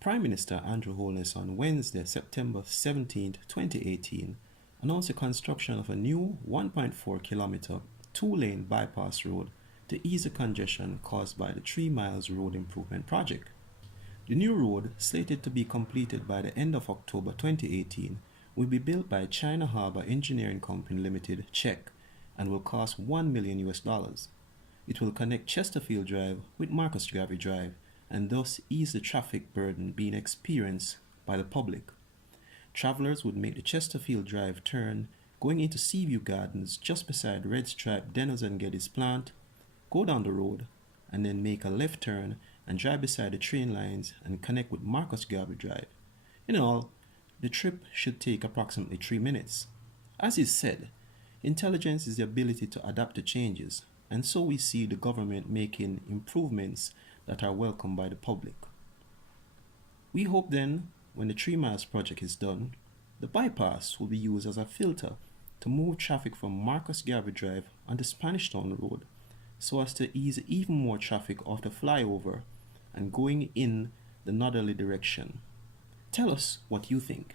Prime Minister Andrew Holness on Wednesday, September 17, 2018, announced the construction of a new 1.4-kilometer, two-lane bypass road to ease the congestion caused by the 3 Miles Road Improvement Project. The new road, slated to be completed by the end of October 2018, will be built by China Harbour Engineering Company Limited, Czech, and will cost $1 million. It will connect Chesterfield Drive with Marcus Garvey Drive and thus ease the traffic burden being experienced by the public. Travelers would make the Chesterfield Drive turn going into Seaview Gardens just beside Red Stripe Dennis and Geddes plant, go down the road, and then make a left turn and drive beside the train lines and connect with Marcus Garvey Drive. In all, the trip should take approximately 3 minutes. As is said, intelligence is the ability to adapt to changes, and so we see the government making improvements that are welcomed by the public. We hope then, when the 3 Miles project is done, the bypass will be used as a filter to move traffic from Marcus Garvey Drive onto Spanish Town Road, so as to ease even more traffic off the flyover and going in the northerly direction. Tell us what you think.